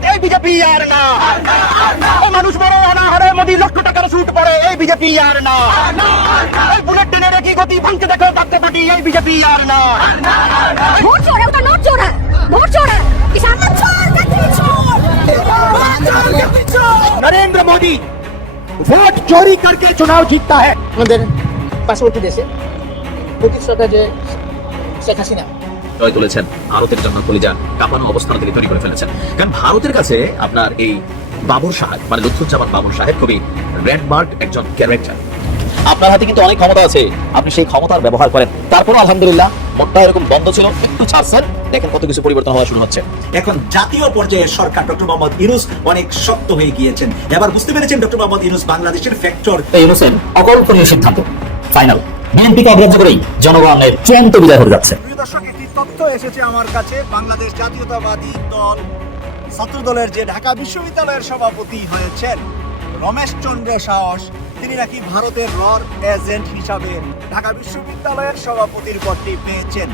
ভাত মারছে দেখো পেটের ভাত এই বিজেপি আর না ও মানুষ বড় অনাহারে মোদি লক্ষ টাকার সুট পড়ে এই বিজেপি আর না এই বুলেট ট্রেনের কি গতি ভাঙছে দেখো তাতে পাটি এই বিজেপি আর না वोट चोर है उनका नोट चोर है वोट चोर है किसान का चोर गद्दी चोर नरेंद्र मोदी वोट चोरी करके चुनाव जीतता है আমাদের পার্শ্ববর্তী দেশে প্রতিষ্ঠাতা যে শেখ হাসিনা জয় তুলেছেন। ভারতের জন্য কলিজা কাঁপানো অবস্থান থেকে তৈরি করে ফেলেছেন। কারণ ভারতের কাছে আপনার এই বাবর সাহেব মানে লুৎফুজ্জামান বাবর সাহেব খুবই রেডমার্ক একজন ক্যারেক্টার। আপনার হাতে কিন্তু অনেক ক্ষমতা আছে। আপনি সেই ক্ষমতার ব্যবহার করেন। তারপরও আলহামদুলিল্লাহ মনটা এরকম বন্ধ ছিল। একটু ছাড়ছেন দেখেন কত কিছু পরিবর্তন হওয়া শুরু হচ্ছে। এখন জাতীয় পর্যায়ে সরকার ডক্টর মোহাম্মদ ইউনুস অনেক শক্ত হয়ে গিয়েছেন। এবার বুঝতে পেরেছেন ডক্টর মোহাম্মদ ইউনুস বাংলাদেশের ফ্যাক্টর এই ইউনুসেন অকল্পনীয় সিদ্ধান্ত। ফাইনাল বিএনপিকে অগ্রাহ্য করেই জনগণের চূড়ান্ত বিদায় হতে যাচ্ছে। দর্শক তথ্য এসেছে আমার কাছে। বাংলাদেশ জাতীয়তাবাদী দল ছাত্র দলের যে ঢাকা বিশ্ববিদ্যালয়ের সভাপতি হয়েছেন রমেশ চন্দ্র সাহস, তিনি নাকি ভারতের রর এজেন্ট হিসাবে ঢাকা বিশ্ববিদ্যালয়ের সভাপতির পদটি পেয়েছেন।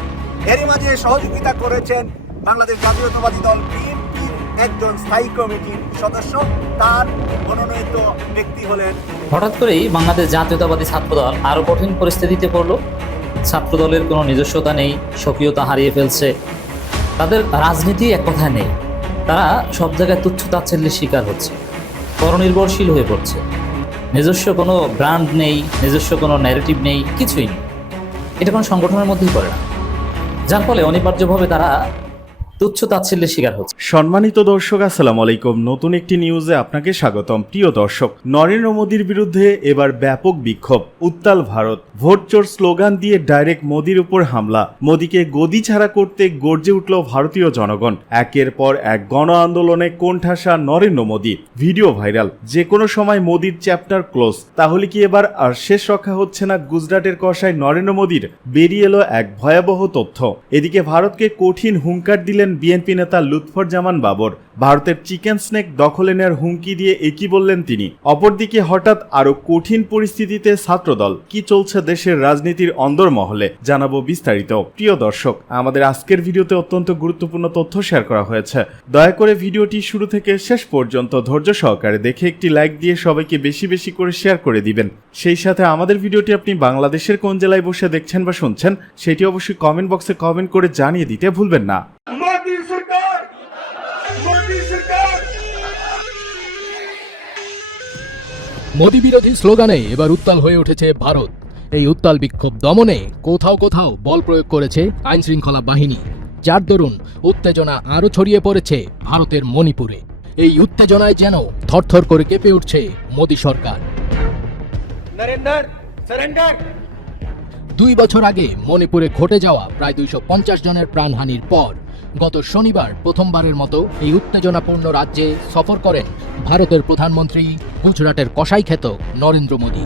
এরই মাঝে সহযোগিতা করেছেন বাংলাদেশ জাতীয়তাবাদী দল বিএনপির একজন স্থায়ী কমিটির সদস্য। তার মনোনীত ব্যক্তি হলেন হঠাৎ করেই বাংলাদেশ জাতীয়তাবাদী ছাত্রদল আরও কঠিন পরিস্থিতিতে পড়ল। ছাত্রদলের কোনো নিজস্বতা নেই, স্বকীয়তা হারিয়ে ফেলছে। তাদের রাজনীতি এক কথায় নেই। তারা সব জায়গায় তুচ্ছ তাচ্ছিল্যের শিকার হচ্ছে পরনির্ভরশীল হয়ে পড়ছে। নিজস্ব কোনো ব্র্যান্ড নেই, নিজস্ব কোনো ন্যারেটিভ নেই, কিছুই নেই। এটা কোনো সংগঠনের মধ্যেই পড়ে না। যার ফলে অনিবার্যভাবে তারা তুচ্ছ তাচ্ছিল্যের শিকার হচ্ছে। সম্মানিত দর্শক, আসসালামু আলাইকুম। নতুন একটি নিউজে আপনাকে স্বাগতম। প্রিয় দর্শক, নরেন্দ্র মোদীর বিরুদ্ধে এবার ব্যাপক বিক্ষোভ। উত্তাল ভারত। ভোট চোর স্লোগান দিয়ে ডাইরেক্ট মোদীর উপর হামলা। মোদীকে গদি ছাড়া করতে গর্জে উঠল ভারতীয় জনগণ। একের পর এক গণ আন্দোলনে কোণঠাসা নরেন্দ্র মোদী। Video viral. যে কোনো সময় মোদীর চ্যাপ্টার ক্লোজ। তাহলে কি এবার আর শেষ রক্ষা হচ্ছে না গুজরাটের কষায় নরেন্দ্র মোদীর? বেরিয়ে এলো এক ভয়াবহ তথ্য। এদিকে ভারতকে কঠিন হুঙ্কার দিলেন বিএনপি নেতা লুৎফর জামান বাবর। ভারতের চিকেন স্নেক দখলে নেওয়ার হুমকি দিয়ে একই বললেন তিনি। অপরদিকে হঠাৎ আরও কঠিন পরিস্থিতিতে ছাত্রদল কি চলছে দেশের রাজনীতির অন্দরমহলে জানাব বিস্তারিত। প্রিয় দর্শক, আমাদের আজকের ভিডিওতে অত্যন্ত গুরুত্বপূর্ণ তথ্য শেয়ার করা হয়েছে। দয়া করে ভিডিওটি শুরু থেকে শেষ পর্যন্ত ধৈর্য সহকারে দেখে একটি লাইক দিয়ে সবাইকে বেশি বেশি করে শেয়ার করে দিবেন। সেই সাথে আমাদের ভিডিওটি আপনি বাংলাদেশের কোন জেলায় বসে দেখছেন বা শুনছেন, সেটি অবশ্যই কমেন্ট বক্সে কমেন্ট করে জানিয়ে দিতে ভুলবেন না। মোদী বিরোধী স্লোগানে এবার উত্তাল হয়ে উঠেছে ভারত। এই উত্তাল বিক্ষোভ দমনে কোথাও কোথাও বল প্রয়োগ করেছে আইনশৃঙ্খলা বাহিনী। যার দরুন উত্তেজনা আরও ছড়িয়ে পড়েছে ভারতের মণিপুরে। এই উত্তেজনায় যেন থরথর করে কেঁপে উঠছে মোদী সরকার। দুই বছর আগে মণিপুরে ঘটে যাওয়া প্রায় দুইশো পঞ্চাশ জনের প্রাণহানির পর গত শনিবার প্রথমবারের মতো এই উত্তেজনাপূর্ণ রাজ্যে সফর করেন ভারতের প্রধানমন্ত্রী, গুজরাটের কসাইখ্যাত নরেন্দ্র মোদী।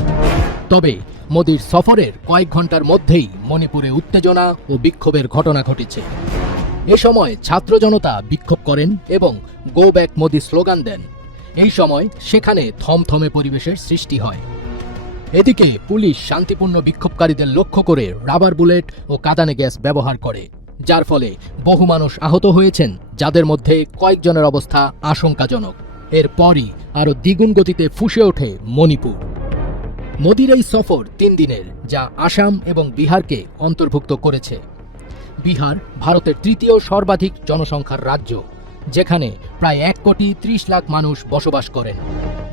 তবে মোদীর সফরের কয়েক ঘণ্টার মধ্যেই মণিপুরে উত্তেজনা ও বিক্ষোভের ঘটনা ঘটেছে। এ সময় ছাত্র জনতা বিক্ষোভ করেন এবং গো ব্যাক মোদি স্লোগান দেন। এই সময় সেখানে থমথমে পরিবেশের সৃষ্টি হয়। এদিকে পুলিশ শান্তিপূর্ণ বিক্ষোভকারীদের লক্ষ্য করে রাবার বুলেট ও কাদানে গ্যাস ব্যবহার করে। যার ফলে বহু মানুষ আহত হয়েছেন, যাদের মধ্যে কয়েকজনের অবস্থা আশঙ্কাজনক। এরপরই আরও দ্বিগুণ গতিতে ফুসে ওঠে মণিপুর। মোদির এই সফর তিন দিনের, যা আসাম এবং বিহারকে অন্তর্ভুক্ত করেছে। বিহার ভারতের তৃতীয় সর্বাধিক জনসংখ্যার রাজ্য, যেখানে প্রায় এক কোটি ত্রিশ লাখ মানুষ বসবাস করেন।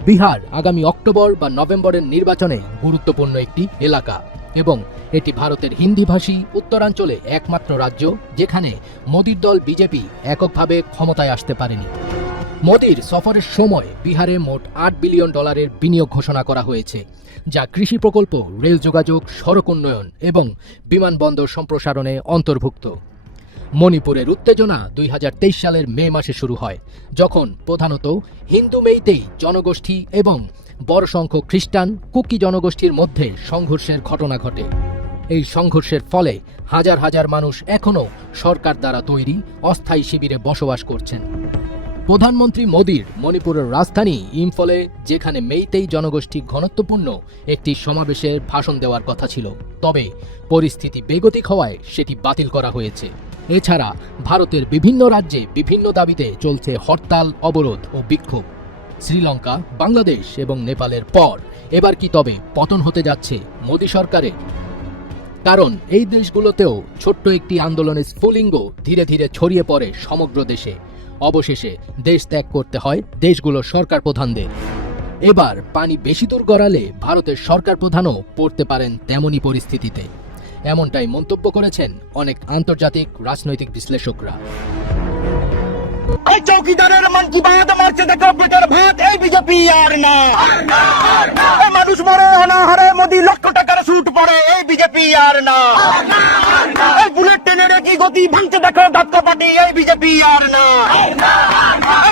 বিহার আগামী অক্টোবর বা নভেম্বরের নির্বাচনে গুরুত্বপূর্ণ একটি এলাকা। এবং এটি ভারতের হিন্দিভাষী উত্তরাঞ্চলে একমাত্র রাজ্য যেখানে মোদির দল বিজেপি এককভাবে ক্ষমতায় আসতে পারেনি। মোদির সফরের সময় বিহারে মোট আট বিলিয়ন ডলারের বিনিয়োগ ঘোষণা করা হয়েছে, যা কৃষি প্রকল্প, রেল যোগাযোগ, সড়ক উন্নয়ন এবং বিমানবন্দর সম্প্রসারণে অন্তর্ভুক্ত। মণিপুরের উত্তেজনা দুই হাজার তেইশ সালের মে মাসে শুরু হয়, যখন প্রধানত হিন্দু মেইতেই জনগোষ্ঠী এবং বড় সংখ্যক খ্রিস্টান কুকি জনগোষ্ঠীর মধ্যে সংঘর্ষের ঘটনা ঘটে। এই সংঘর্ষের ফলে হাজার হাজার মানুষ এখনও সরকার দ্বারা তৈরি অস্থায়ী শিবিরে বসবাস করছেন। প্রধানমন্ত্রী মোদীর মণিপুরের রাজধানী ইম্ফলে, যেখানে মেইতেই জনগোষ্ঠী ঘনত্বপূর্ণ একটি সমাবেশে ভাষণ দেওয়ার কথা ছিল। তবে পরিস্থিতি বেগতিক হওয়ায় সেটি বাতিল করা হয়েছে। এছাড়া ভারতের বিভিন্ন রাজ্যে বিভিন্ন দাবিতে চলছে হরতাল, অবরোধ ও বিক্ষোভ। শ্রীলঙ্কা, বাংলাদেশ এবং নেপালের পর। এবার কি তবে পতন হতে যাচ্ছে মোদী সরকারের? কারণ এই দেশগুলোতেও ছোট্ট একটি আন্দোলনের স্ফুলিঙ্গ ধীরে ধীরে ছড়িয়ে পড়ে সমগ্র দেশে। অবশেষে দেশ ত্যাগ করতে হয় দেশগুলোর সরকার প্রধানদের। এবার পানি বেশি দূর গড়ালে ভারতের সরকার প্রধানও পড়তে পারেন তেমনই পরিস্থিতিতে। এমনটাই মন্তব্য করেছেন অনেক আন্তর্জাতিক রাজনৈতিক বিশ্লেষকরা। এই চৌকিদারের মন কি বাত মারছে? দেখো পেটের ভাত, এই বিজেপি আর না। মানুষ মরে, অনাহারে, মোদি লক্ষ টাকার সুট পড়ে, এই বিজেপি আর না। এই বুলেট ট্রেনের কি গতি ভাঙছে, দেখো দাঁত পাটি, এই বিজেপি আর না।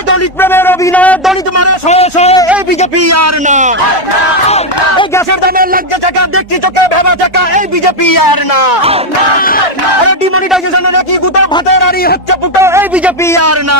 দলিত প্রেমের অভিনয় দলিত মানে শয়ে শয়ে এই বিজেপি আর না। এই গ্যাসের দামের লাগছে চাকা দেখছি চোখে ভেবা চাকা এই বিজেপি আর না। আরে ডিমনিটাইজেশনে নাকি গুতো ভাতের আড়ি হচ্ছে পুটো এই বিজেপি আর না।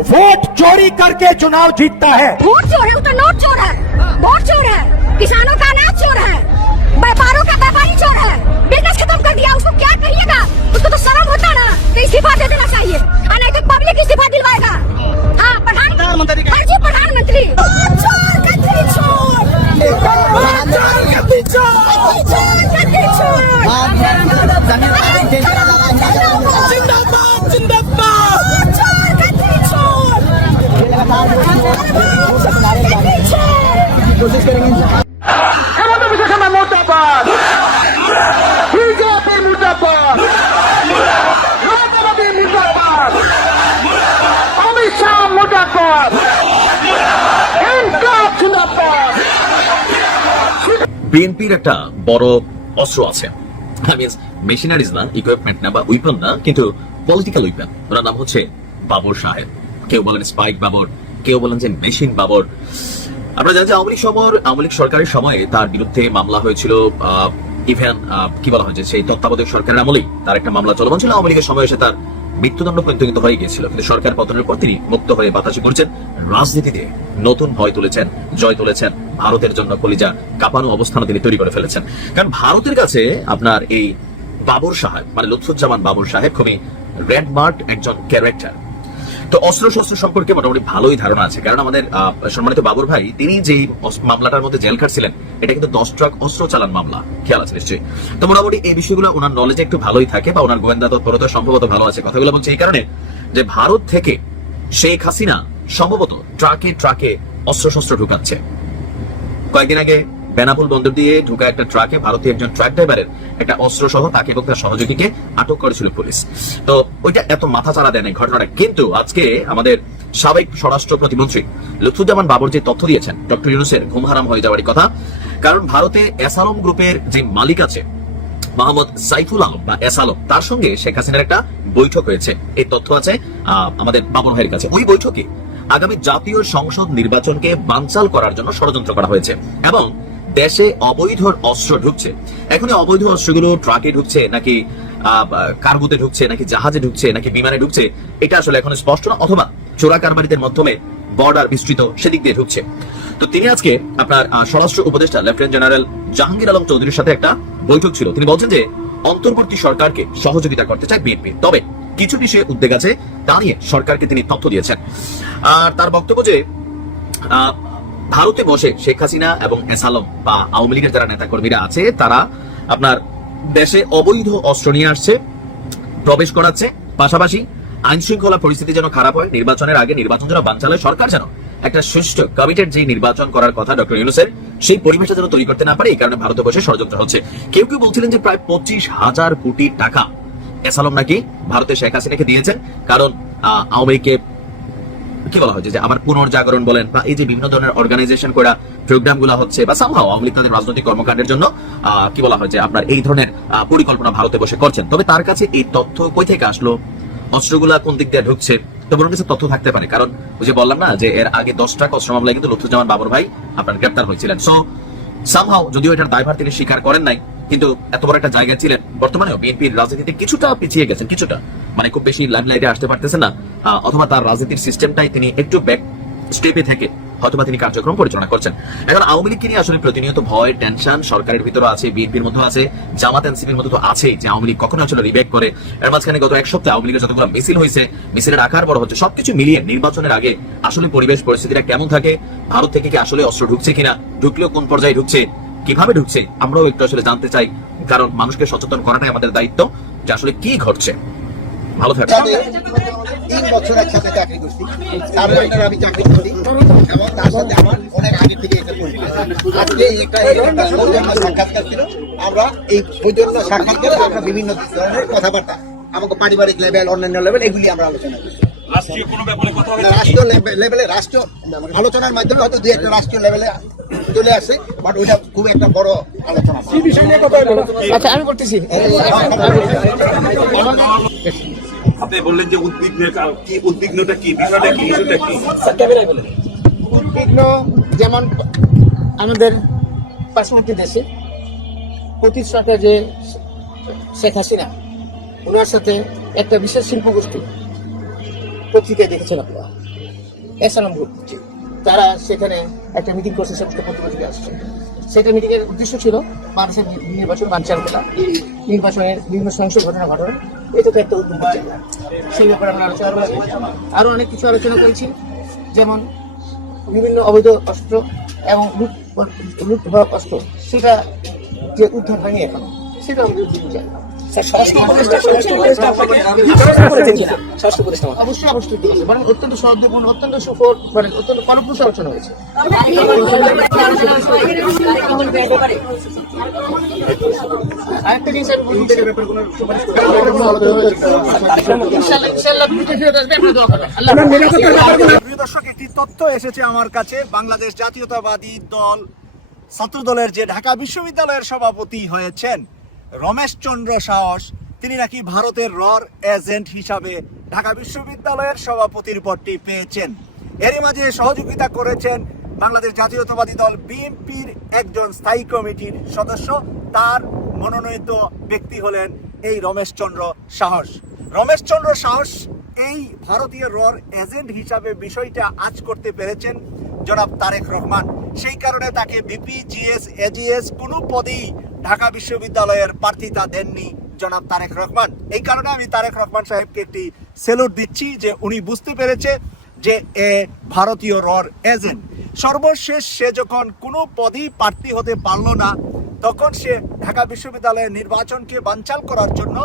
वोट चोरी करके चुनाव जीतता है। वोट चोर है वो तो नोट चोर है। वोट चोर है। किसानों का अनाज चोर है। व्यापारों का व्यापारी चोर है। बिज़नेस खत्म कर दिया उसको क्या कहिएगा? उसको तो शर्म होता ना तो इस्तीफा दे देना चाहिए। और नहीं तो पब्लिक इस्तीफा दिलवाएगा। हाँ प्रधानमंत्री हाँ जी प्रधानमंत्री। चोर বিএনপির একটা বড় অস্ত্র আছে। মেশিনারিজ না ইকুইপমেন্ট না বা উইপন না, কিন্তু পলিটিক্যাল উইপন ওনার নাম হচ্ছে বাবর সাহেব। কেউ বলেন স্পাইক বাবর, কেউ বলেন যে মেশিন বাবর। আমরা জানি যে আওয়ামী লীগ সময় আওয়ামী লীগ সরকারের সময়ে তার বিরুদ্ধে মামলা হয়েছিল ইভেন কি বলা হয়েছে সেই তত্ত্বাবধায়ক সরকারের আমলেই তার একটা মামলা চলমান ছিল। আওয়ামী লীগের সময় এসে তার মৃত্যুদণ্ড পর্যন্ত হয়ে গিয়েছিল, কিন্তু সরকার পতনের পর তিনি মুক্ত হয়ে বাতাসি করছেন রাজনীতিতে। নতুন ভয় তুলেছেন, জয় তুলেছেন, ভারতের জন্য কলিজা কাঁপানো অবস্থান তিনি তৈরি করে ফেলেছেন। কারণ ভারতের কাছে আপনার এই বাবর সাহেব মানে লুৎফুজ্জামান বাবর সাহেব, খুবই রেডমার্ট একজন ক্যারেক্টার। তো অস্ত্র শস্ত্র সম্পর্কে মোটামুটি ভালোই ধারণা আছে। কারণ আমাদের সম্মানিত বাবুর ভাই, তিনি যে মামলাটার মধ্যে জেল খাটছিলেন, এটা কিন্তু দশ ট্রাক অস্ত্র চালান মামলা। খেয়াল আছে নিশ্চয়ই। তো মোটামুটি এই বিষয়গুলো ওনার নলেজে একটু ভালোই থাকে বা ওনার গোয়েন্দা তৎপরতা সম্ভবত ভালো আছে। কথাগুলো বলছে এই কারণে যে ভারত থেকে শেখ হাসিনা সম্ভবত ট্রাকে ট্রাকে অস্ত্র শস্ত্র ঢুকাচ্ছে। কয়েকদিন আগে বেনাপুল বন্দর দিয়ে ঢুকা একটা ট্রাকে ভারতীয় একজন ট্রাক ড্রাইভারের একটা অস্ত্র সহ তাকে এবং তার সহযোগীকে আটক করেছিল পুলিশ। তো ওইটা এত মাথা চারা দেয় ঘটনাটা। কিন্তু আজকে আমাদের সাবেক স্বরাষ্ট্র প্রতিমন্ত্রী লুৎফুজ্জামান বাবর যে তথ্য দিয়েছেন, ডক্টর ইউনুসের ঘুম হারাম হয়ে যাওয়ারই কথা, কারণ ভারতে এসালম গ্রুপের যে মালিক আছে, মোহাম্মদ সাইফুল আলম বা এস আলম, তার সঙ্গে শেখ হাসিনার একটা বৈঠক হয়েছে। এই তথ্য আছে আমাদের বাবন ভাইয়ের কাছে। ওই বৈঠকে আগামী জাতীয় সংসদ নির্বাচনকে বানচাল করার জন্য ষড়যন্ত্র করা হয়েছে এবং দেশে অবৈধ অস্ত্র ঢুকছে। এখন অবৈধ অস্ত্রগুলো ট্রাকে ঢুকছে, নাকি কার্গোতে ঢুকছে, নাকি জাহাজে ঢুকছে, নাকি বিমানে ঢুকছে, এটা আসলে এখন স্পষ্ট না, অথবা চোরা কারবারিদের মাধ্যমে বর্ডার বিস্তৃত সেদিক দিয়ে ঢুকছে। তো তিনি আজকে আপনার স্বরাষ্ট্র উপদেষ্টা, লেফটেন্যান্ট জেনারেল জাহাঙ্গীর আলম চৌধুরীর সাথে একটা বৈঠক ছিল। তিনি বলছেন যে, অন্তর্বর্তী সরকারকে সহযোগিতা করতে চায় বিএনপি, তবে কিছু বিষয়ে উদ্বেগ আছে, তা নিয়ে সরকারকে তিনি তথ্য দিয়েছেন। আর তার বক্তব্য যে ভারতে বসে শেখ হাসিনা এবং এস আলম বা আওয়ামী লীগের যারা নেতাকর্মীরা আছে, তারা আপনার দেশে অবৈধ অস্ত্র নিয়ে আসছে, প্রবেশ করাচ্ছে। পাশাপাশি আইন শৃঙ্খলা পরিস্থিতি যেন খারাপ হয়, নির্বাচনের আগে নির্বাচন যেন বানচাল হয়, সরকার যেন একটা সুষ্ঠু কমিটেড যে নির্বাচন করার কথা ডক্টর ইউনুসের, সেই পরিবেশটা যেন তৈরি করতে না পারে, এই কারণে ভারতে বসে ষড়যন্ত্র হচ্ছে। কেউ কেউ বলছিলেন যে প্রায় পঁচিশ হাজার কোটি টাকা এসালম নাকি ভারতে শেখ হাসিনাকে দিয়েছেন, কারণ আওয়ামী লীগকে কি বলা হচ্ছে যে আবার পুনর্জাগরণ বলেন বা এই যে বিভিন্ন ধরনের অর্গানাইজেশন করা প্রোগ্রামগুলা হচ্ছে বা সামহাও আওয়ামী লীগ তাদের রাজনৈতিক কর্মকাণ্ডের জন্য কি বলা হয় যে আপনার এই ধরনের পরিকল্পনা ভারতে বসে করছেন। তবে তার কাছে এই তথ্য কই থেকে আসলো? অস্ত্রগুলা কোন দিক দিয়ে ঢুকছে? তো বরং কিছু তথ্য থাকতে পারে। কারণ ওই যে বললাম না, যে এর আগে দশটা অস্ত্র মামলায় কিন্তু লুৎফুজ্জামান বাবর ভাই আপনার গ্রেপ্তার হয়েছিলেন। সো সামহাও যদিও এটার দায়ভার তিনি স্বীকার করেন নাই কিন্তু এত বড় একটা জায়গায় ছিলেন, বর্তমানেও বিএনপির রাজনীতিতে কিছুটা পিছিয়ে গেছেন, কিছুটা। মানে খুব বেশি লাইমলাইটে আসতে পারতেছেন না। অথবা তার রাজনীতির সিস্টেমটাই তিনি একটু ব্যাক স্টেপে থেকে, হয়তোবা তিনি কার্যক্রম পরিচালনা করছেন। এখন আওয়ামী লীগকে নিয়ে আসলে প্রতিনিয়ত ভয় টেনশন সরকারের ভিতরে আছে, বিএনপির মধ্যে আছে, জামাত এনসিপির মধ্যে তো আছে যে আওয়ামী লীগ কখনো আসলে রিবেক করে। এর মাঝখানে গত এক সপ্তাহে আওয়ামী লীগের যতগুলো মিছিল হয়েছে, মিছিলের আকার বড় হচ্ছে, সবকিছু মিলিয়ে নির্বাচনের আগে আসলে পরিবেশ পরিস্থিতিটা কেমন থাকে, ভারত থেকে কি আসলে অস্ত্র ঢুকছে কিনা, ঢুকলেও কোন পর্যায়ে ঢুকছে কীভাবে ঢুকছে আমরাও একটু আসলে জানতে চাই। কারণ মানুষকে সচেতন করাটাই আমাদের দায়িত্ব যে আসলে কি ঘটছে। ভালো থাকবে তিন বছর একসাথে চাকরি করছি তার জন্য আমি চাকরি করছি এবং তার সাথে আমার অনেক আগে থেকে এটা। আজকে একটা একটা সৌজন্য সাক্ষাৎকার ছিল। আমরা এই সৌজন্য সাক্ষাৎকারে আমরা বিভিন্ন ধরনের কথাবার্তা আমাকে পারিবারিক লেভেল অন্যান্য লেভেল এগুলি আমরা আলোচনা করছি। রাষ্ট্রীয় লেভেল- লেভেলে রাষ্ট্র আলোচনার মাধ্যমে হয়তো দুই একটা রাষ্ট্রীয় লেভেলে চলে আসে বাট ওইটা খুব একটা বড় আলোচনা আচ্ছা আমি করতেছি আপনি বললেন যে উদ্বিগ্ন কি উদ্বিগ্নটা কি? বিষয়টা কি? ইস্যুটা কি? উদ্বিগ্ন যেমন আমাদের পার্শ্ববর্তী দেশে অতীত সরকার যে শেখ হাসিনা ওনার সাথে একটা বিশেষ শিল্প গোষ্ঠী পত্রিকায় দেখেছেন আপনারা। এসালাম গ্রুপ। তারা সেখানে একটা মিটিং করছে সমস্ত পত্রিকা আসছে। সেটা মিটিং এর উদ্দেশ্য ছিল মানুষের নির্বাচন বাঞ্চাল করা নির্বাচনের বিভিন্ন সহিংস ঘটনা ঘটনা এটা তো একটা উদ্যোগ। সেই ব্যাপারে আমরা আলোচনা করেছি আরও অনেক কিছু আলোচনা করেছি। যেমন বিভিন্ন অবৈধ অস্ত্র এবং লুট লুট হওয়া অস্ত্র। সেটা যে উদ্ধার হয়নি এখন। সেটা আমাদের অবশ্যই অবশ্যই মানে অত্যন্ত সহযোগপূর্ণ অত্যন্ত সুফল মানে অত্যন্ত ফলপ্রসূ আলোচনা হয়েছে। দর্শক একটি তথ্য এসেছে আমার কাছে। বাংলাদেশ জাতীয়তাবাদী দল ছাত্র দলের যে ঢাকা বিশ্ববিদ্যালয়ের সভাপতি হয়েছেন। রমেশ চন্দ্র সাহস, তিনি নাকি ভারতের রর এজেন্ট হিসাবে ঢাকা বিশ্ববিদ্যালয়ের সভাপতির পদটি পেয়েছেন। এরই মাঝে সহযোগিতা করেছেন বাংলাদেশ জাতীয়তাবাদী দল বিএনপির একজন স্থায়ী কমিটির সদস্য। তার মনোনীত ব্যক্তি হলেন এই রমেশ চন্দ্র সাহস। রমেশ চন্দ্র সাহস এই ভারতীয় রর এজেন্ট হিসাবে বিষয়টা আজ করতে পেরেছেন জনাব তারেক রহমান। সেই কারণে তাকে বিপিজিএস, এজিএস কোনো পদেই ঢাকা বিশ্ববিদ্যালয়ের প্রার্থিতা দেননি জনাব তারেক রহমান। এই কারণে আমি তারেক রহমান সাহেবকে একটি সেলুট দিচ্ছি যে উনি বুঝতে পেরেছে যে এ ভারতীয় রর এজেন্ট। সর্বশেষ সে যখন কোনো পদেই প্রার্থী হতে পারল না, তখন সে ঢাকা বিশ্ববিদ্যালয়ের নির্বাচনকে বানচাল করার জন্য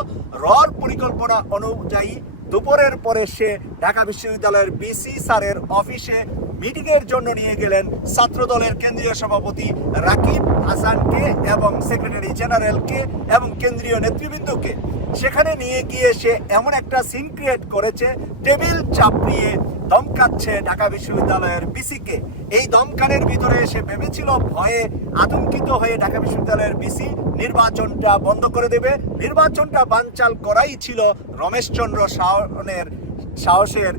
রর পরিকল্পনা অনুযায়ী দুপুরের পরে সে ঢাকা বিশ্ববিদ্যালয়ের বিসি স্যারের অফিসে মিটিং এর জন্য নিয়ে গেলেন ছাত্র দলের কেন্দ্রীয় সভাপতি রাকিব হাসানকে এবং সেক্রেটারি জেনারেলকে এবং কেন্দ্রীয় নেতৃবৃন্দকে। সেখানে নিয়ে গিয়ে সে এমন একটা সিন ক্রিয়েট করেছে, টেবিল চাপড়িয়ে দমকাচ্ছে ঢাকা বিশ্ববিদ্যালয়ের বিসিকে। এই দমকানের ভিতরে সে ভেবেছিল ভয়ে আতঙ্কিত হয়ে ঢাকা বিশ্ববিদ্যালয়ের বিসি নির্বাচনটা বন্ধ করে দেবে। নির্বাচনটা বানচাল করাই ছিল রমেশচন্দ্র শাওনের সাহসের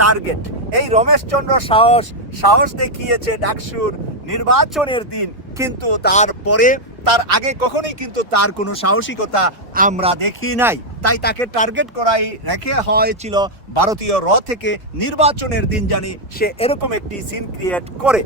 টার্গেট এই রমেশচন্দ্র সাহস সাহস দেখিয়েছে ডাকসুর নির্বাচনের দিন। কিন্তু তারপরে, তার আগে কখনোই কিন্তু তার কোনো সাহসিকতা আমরা দেখি নাই। তাই তাকে টার্গেট করাই রেখে হয়েছিল ভারতীয় র থেকে নির্বাচনের দিন জানি সে এরকম একটি সিন ক্রিয়েট করে।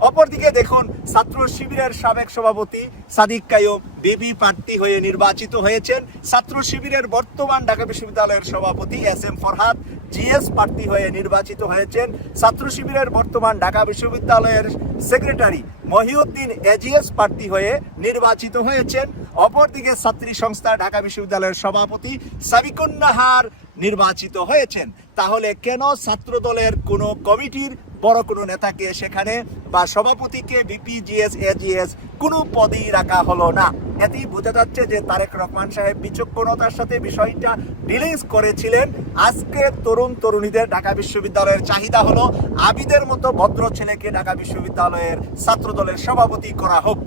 অপরদিকে দেখুন ছাত্র শিবিরের সাবেক সভাপতি সাদিক কায়ুম, বিবি প্রার্থী হয়ে নির্বাচিত হয়েছেন। ছাত্র শিবিরের বর্তমান ঢাকা বিশ্ববিদ্যালয়ের সভাপতি এস এম ফরহাদ, জিএস প্রার্থী হয়ে নির্বাচিত হয়েছেন। ছাত্র শিবিরের বর্তমান ঢাকা বিশ্ববিদ্যালয়ের সেক্রেটারি মহিউদ্দিন এজিএস প্রার্থী হয়ে নির্বাচিত হয়েছেন। অপরদিকে ছাত্রী সংস্থা ঢাকা বিশ্ববিদ্যালয়ের সভাপতি সাবিকুন্নাহার নির্বাচিত হয়েছেন। তাহলে কেন ছাত্র দলের কোনো কমিটির বড় কোনো নেতাকে সেখানে বা সভাপতিকে বিপিজিএস এজিএস কোনো পদেই রাখা হলো না? এতেই বোঝা যাচ্ছে যে তারেক রহমান সাহেব বিচক্ষণতার সাথে বিষয়টা ডিলিংস করেছিলেন। আজকে তরুণ তরুণীদের ঢাকা বিশ্ববিদ্যালয়ের চাহিদা হলো আবিদের মতো ভদ্র ছেলেকে ঢাকা বিশ্ববিদ্যালয়ের ছাত্র দলের সভাপতি করা হোক।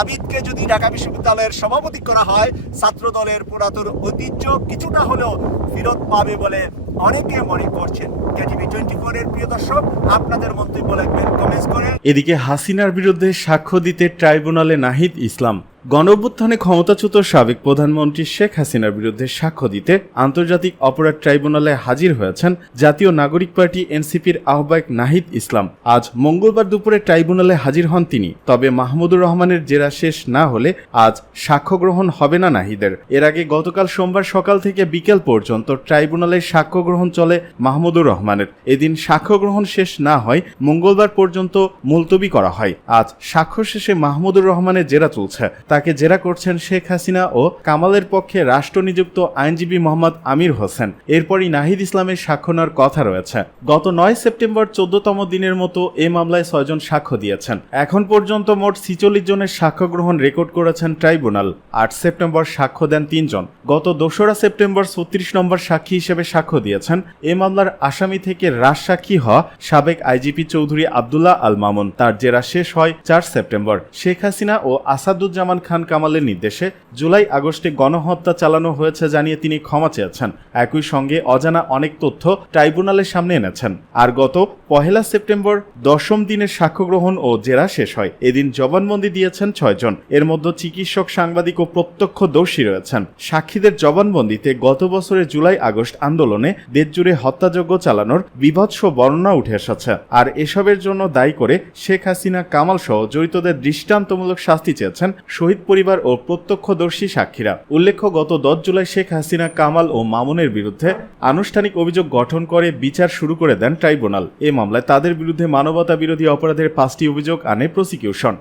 আবিদকে যদি ঢাকা বিশ্ববিদ্যালয়ের সভাপতি করা হয় ছাত্র দলের পুরাতন ঐতিহ্য কিছুটা হলেও ফিরত পাবে বলে অনেকে মনে করছেন। কেটিভি টোয়েন্টি এর প্রিয় দর্শক, আপনাদের মন্তব্য লাগবেন কমেন্টস করে এদিকে হাসিনার বিরুদ্ধে সাক্ষ্য দিতে ট্রাইব্যুনালে নাহিদ ইসলাম। গণঅভ্যুত্থানে ক্ষমতাচ্যুত সাবেক প্রধানমন্ত্রী শেখ হাসিনার বিরুদ্ধে সাক্ষ্য দিতে আন্তর্জাতিক অপরাধ ট্রাইব্যুনালে হাজির হয়েছেন জাতীয় নাগরিক পার্টি এনসিপির আহ্বায়ক নাহিদ ইসলাম। আজ মঙ্গলবার দুপুরে ট্রাইব্যুনালে হাজির হন তিনি। তবে মাহমুদুর রহমানের জেরা শেষ না হলে আজ সাক্ষ্য গ্রহণ হবে না নাহিদের। এর আগে গতকাল সোমবার সকাল থেকে বিকেল পর্যন্ত ট্রাইব্যুনালে সাক্ষ্য গ্রহণ চলে মাহমুদুর রহমানের। এদিন সাক্ষ্য গ্রহণ শেষ না হয় মঙ্গলবার পর্যন্ত মুলতবি করা হয়। আজ সাক্ষ্য শেষে মাহমুদুর রহমানের জেরা চলছে। তাকে জেরা করছেন শেখ হাসিনা ও কামালের পক্ষে রাষ্ট্র নিযুক্ত আইনজীবী মোহাম্মদ আমির হোসেন। এরপরই নাহিদ ইসলামের সাক্ষ্য নেওয়ার কথা রয়েছে। গত নয় সেপ্টেম্বর চোদ্দতম দিনের মতো এ মামলায় ছয়জন সাক্ষ্য দিয়েছেন। এখন পর্যন্ত মোট ছিচল্লিশ জনের সাক্ষ্য গ্রহণ রেকর্ড করেছেন ট্রাইব্যুনাল। আট সেপ্টেম্বর সাক্ষ্য দেন তিনজন। গত দোসরা সেপ্টেম্বর ছত্রিশ নম্বর সাক্ষী হিসেবে সাক্ষ্য দিয়েছেন এ মামলার আসামি থেকে রাজ সাক্ষী হওয়া সাবেক আইজিপি চৌধুরী আবদুল্লাহ আল মামুন। তার জেরা শেষ হয় চার সেপ্টেম্বর। শেখ হাসিনা ও আসাদুজ্জামান খান কামালের নির্দেশে জুলাই আগস্টে গণহত্যা চালানো হয়েছে জানিয়ে তিনি ক্ষমা চেয়েছেন। একই সঙ্গে অজানা অনেক তথ্য ট্রাইব্যুনালের সামনে এনেছেন। আর গত পহেলা সেপ্টেম্বর দশম দিনের সাক্ষ্য গ্রহণ ও জেরা শেষ হয়। এদিন জবানবন্দি দিয়েছেন ছয়জন এর মধ্যে চিকিৎসক, সাংবাদিক ও প্রত্যক্ষদর্শী রয়েছেন। সাক্ষীদের জবানবন্দিতে গত বছরের জুলাই আগস্ট আন্দোলনে দেশজুড়ে হত্যাযজ্ঞ চালানোর বিভৎস বর্ণনা উঠে এসেছে। আর এসবের জন্য দায়ী করে শেখ হাসিনা, কামাল সহ জড়িতদের দৃষ্টান্তমূলক শাস্তি চেয়েছেন শহীদ পরিবার ও প্রত্যক্ষদর্শী সাক্ষীরা। উল্লেখ্য, গত দশ জুলাই শেখ হাসিনা, কামাল ও মামুনের বিরুদ্ধে আনুষ্ঠানিক অভিযোগ গঠন করে বিচার শুরু করে দেন ট্রাইব্যুনাল। এ মামলায় তাদের বিরুদ্ধে মানবতা বিরোধী অপরাধের পাঁচটি অভিযোগ আনে প্রসিকিউশন।